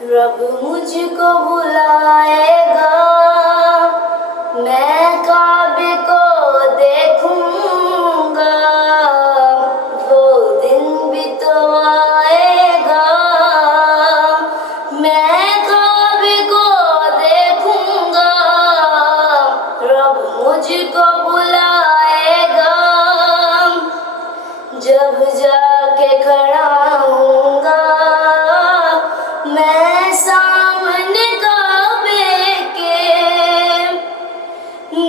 رب مجھ کو بلائے گا، میں کعبے کو دیکھوں گا، وہ دن بھی تو آئے گا، میں کعبے کو دیکھوں گا، رب مجھ کو بلائے گا، جب جا کے کھڑا ہوں گا میں سامنے کعبے کے،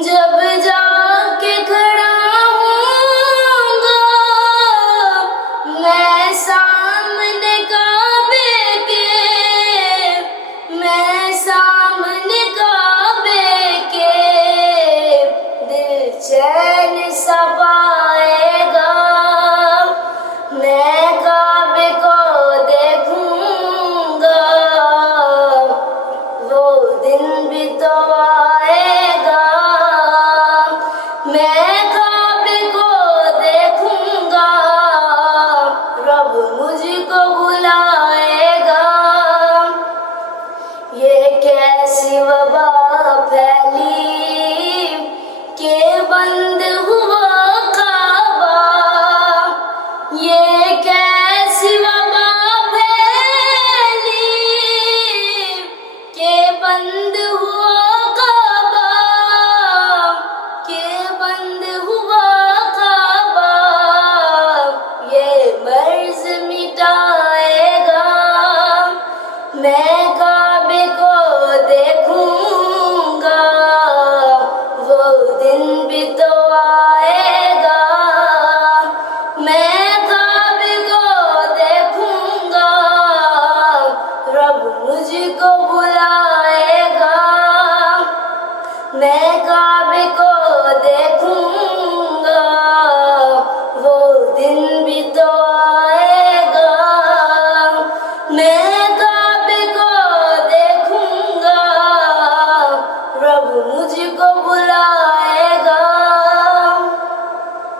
جب جا کے کھڑا ہوں گا میں سامنے کعبے کے، میں سامنے کعبے کے، دل چین سا پائے گا، میں کعبے کو دیکھوں گا، وہ دن بھی تو آئے گا، میں کعبے کو دیکھوں گا، رب مجھ کو بلائے گا، یہ کیسی وبا پھیلی کہ بند ہوا کعبہ، یہ کیسی وبا پھیلی کہ بند ہوا کعبہ، کہ بند ہوا کعبہ، یہ مرض مٹائے گا، میں کعبے کو دیکھوں گا، وہ دن بھی تو آئے گا، میں کعبے کو دیکھوں گا، رب مجھ کو بلائے گا، میں کعبے کو دیکھوں گا، وہ دن